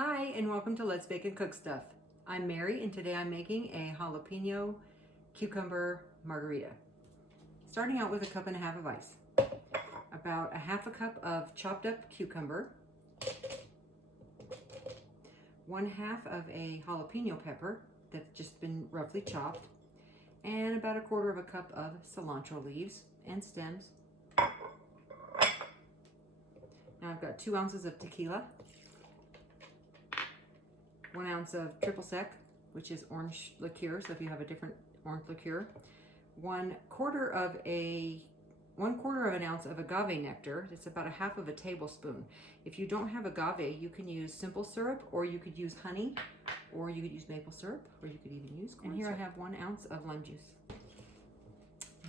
Hi, and welcome to Let's Bake and Cook Stuff. I'm Mary, and today I'm making a jalapeno cucumber margarita. Starting out with 1.5 cups of ice, about 1/2 cup of chopped up cucumber, 1/2 of a jalapeno pepper that's just been roughly chopped, and about 1/4 cup of cilantro leaves and stems. Now I've got 2 ounces of tequila, 1 ounce of triple sec, which is orange liqueur, so if you have a different orange liqueur, 1/4 of an ounce of agave nectar. It's about 1/2 tablespoon. If you don't have agave, you can use simple syrup, or you could use honey, or you could use maple syrup, or you could even use corn syrup. And here I have 1 ounce of lime juice.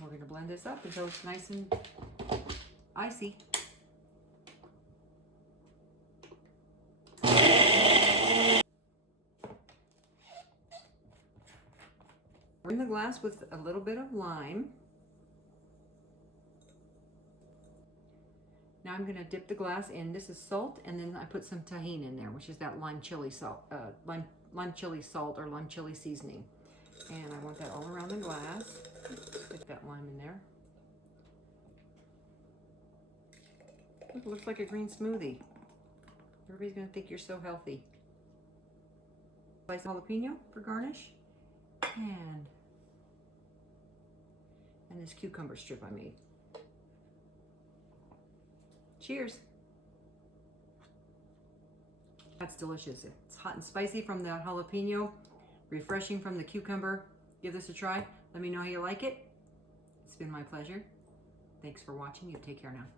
We're going to blend this up until it's nice and icy. In the glass with a little bit of lime. Now I'm going to dip the glass in. This is salt, and then I put some Tajin in there, which is that lime chili salt, lime chili salt or lime chili seasoning. And I want that all around the glass. Stick that lime in there. Look, it looks like a green smoothie. Everybody's going to think you're so healthy. Slice jalapeno for garnish. And this cucumber strip I made. Cheers. That's delicious. It's hot and spicy from the jalapeno, refreshing from the cucumber. Give this a try. Let me know how you like it. It's been my pleasure. Thanks for watching. You take care now.